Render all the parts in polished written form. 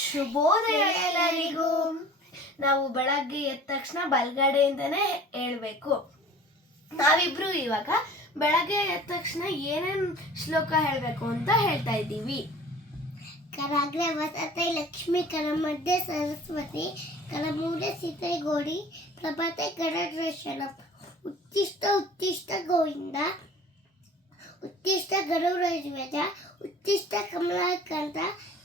ಶುಭೋದಯ ಎಲ್ಲರಿಗೂ. ನಾವು ಬೆಳಗ್ಗೆ ಎದ್ದ ತಕ್ಷಣ ಬಲಗಡೆಯಿಂದನೇ ಹೇಳ್ಬೇಕು. ನಾವಿಬ್ರು ಇವಾಗ ಬೆಳಗ್ಗೆ ಎದ್ದ ತಕ್ಷಣ ಏನೇನು ಶ್ಲೋಕ ಹೇಳಬೇಕು ಅಂತ ಹೇಳ್ತಾ ಇದ್ದೀವಿ. ಕರಾಗ್ರೆ ವಸತೆ ಲಕ್ಷ್ಮಿ ಕರಮಧ್ಯೆ ಸರಸ್ವತಿ ಕರಮೂಲೆ ಸೀತೆ ಗೌರಿ ಪ್ರಭಾತೆ ಗರುಡರ್ಶನ ಉತ್ತಿಷ್ಟ ಉತ್ತಿಷ್ಟ ಗೋವಿಂದ ಉತ್ತಿಷ್ಟ ಗರುಡಧ್ವಜ ಉತ್ತಿಷ್ಟ ಕಮಲಾಕಾಂತ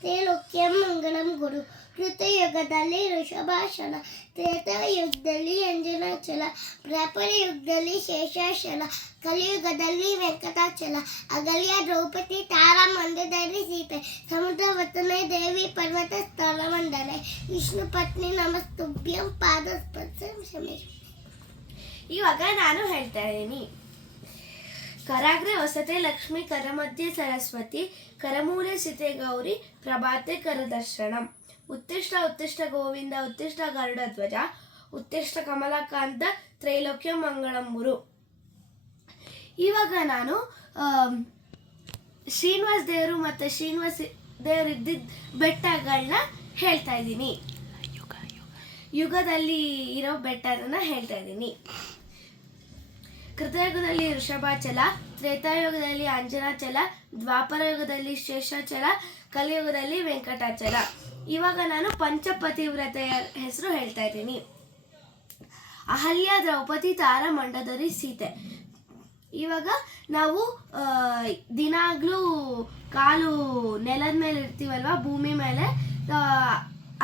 ತ್ರೈಲೋಕ್ಯಂ ಮಂಗಳಂ ಗುರು. ಕೃತಯುಗದಲ್ಲಿ ಋಷಭಾಶನ, ತ್ರೇತಾಯುಗದಲ್ಲಿ ಅಂಜನಾಚಲ, ದ್ವಾಪರ ಯುಗದಲ್ಲಿ ಶೇಷಾಚಲ, ಕಲಿಯುಗದಲ್ಲಿ ವೆಂಕಟಾಚಲ, ಅಗಲ್ಯ ದ್ರೌಪದಿ ತಾರಾ ಮಂದದಲ್ಲಿ ಸೀತೆ, ಸಮುದ್ರ ವತನೆ ದೇವಿ ಪರ್ವತ ಸ್ಥಳ ಮಂಡಲೆ, ವಿಷ್ಣು ಪತ್ನಿ ನಮಸ್ತುಭ್ಯಂ ಪಾದ ಸ್ಪರ್ಶಂ ಶಮೇ. ಇವಾಗ ನಾನು ಹೇಳ್ತಾ ಇದ್ದೀನಿ. ಕರಾಗ್ರೆ ವಸತೆ ಲಕ್ಷ್ಮಿ ಕರಮಧ್ಯೆ ಸರಸ್ವತಿ ಕರಮೂಲೆ ಸೀತೆ ಗೌರಿ ಪ್ರಭಾತೆ ಕರದರ್ಶನಂ ಉತ್ತಿಷ್ಟ ಉತ್ತಿಷ್ಟ ಗೋವಿಂದ ಉತ್ತಿಷ್ಟ ಗರುಡಧ್ವಜ ಉತ್ತಿಷ್ಟ ಕಮಲಾಕಾಂತ ತ್ರೈಲೋಕ್ಯ ಮಂಗಳಂ ಗುರು. ಇವಾಗ ನಾನು ಶ್ರೀನಿವಾಸ ದೇವರು ಮತ್ತು ಶ್ರೀನಿವಾಸ ದೇವರು ಇದ್ದಿದ್ದ ಬೆಟ್ಟಗಳನ್ನ ಹೇಳ್ತಾ ಇದ್ದೀನಿ. ಯುಗದಲ್ಲಿ ಇರೋ ಬೆಟ್ಟನ ಹೇಳ್ತಾ ಇದ್ದೀನಿ. ಕೃತಯುಗದಲ್ಲಿ ಋಷಭಾಚಲ, ತ್ರೇತಾಯುಗದಲ್ಲಿ ಅಂಜನಾಚಲ, ದ್ವಾಪರ ಯುಗದಲ್ಲಿ ಶೇಷಾಚಲ, ಕಲಿಯುಗದಲ್ಲಿ ವೆಂಕಟಾಚಲ. ಇವಾಗ ನಾನು ಪಂಚಪತಿವ್ರತೆಯ ಹೆಸರು ಹೇಳ್ತಾ ಇದ್ದೀನಿ. ಅಹಲ್ಯ ದ್ರೌಪದಿ ತಾರ ಮಂಡದಲ್ಲಿ ಸೀತೆ. ಇವಾಗ ನಾವು ದಿನಾಗ್ಲೂ ಕಾಲು ನೆಲದ ಮೇಲೆ ಇರ್ತೀವಲ್ವ, ಭೂಮಿ ಮೇಲೆ,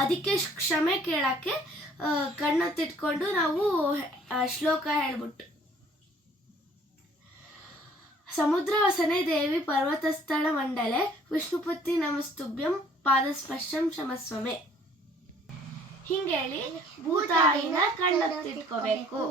ಅದಕ್ಕೆ ಕ್ಷಮೆ ಕೇಳಕ್ಕೆ ಕಣ್ಣೊತ್ತಿಟ್ಕೊಂಡು ನಾವು ಶ್ಲೋಕ ಹೇಳ್ಬಿಟ್ಟು ಸಮುದ್ರ ವಸನೆ ದೇವಿ ಪರ್ವತಸ್ಥಳ ಮಂಡಲೆ ವಿಷ್ಣುಪತಿ ನಮಸ್ತುಭ್ಯಂ ಪಾದಸ್ಪರ್ಶಂ ಶಮಸ್ವಮೆ ಹಿಂಗೇಳಿ ಭೂತಾಯಿನ ಕಣ್ಣೊತ್ತಿಟ್ಕೋಬೇಕು.